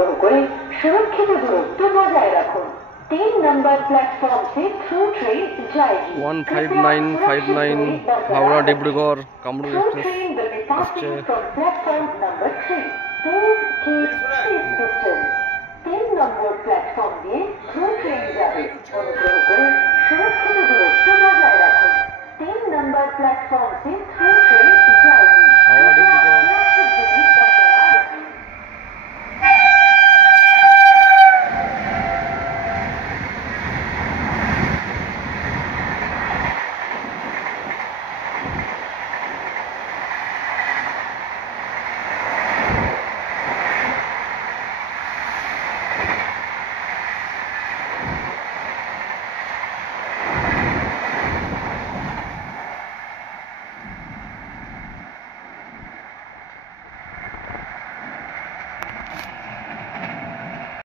অনুগ্রহ করে সুরক্ষিত দূরত্ব বজায় রাখুন। 3 नंबर प्लेटफॉर्म से थ्रू ट्रेन जाएगी। 15959 हावड़ा डिब्रूगढ़ कामरूप एक्सप्रेस আসছে। Platform number 3 please keep safe distance. 3 number platform দিয়ে থ্রু ট্রেন যাবে, অনুগ্রহ করে সুরক্ষিত দূরত্ব বজায় রাখুন। 3 नंबर प्लेटफॉर्म से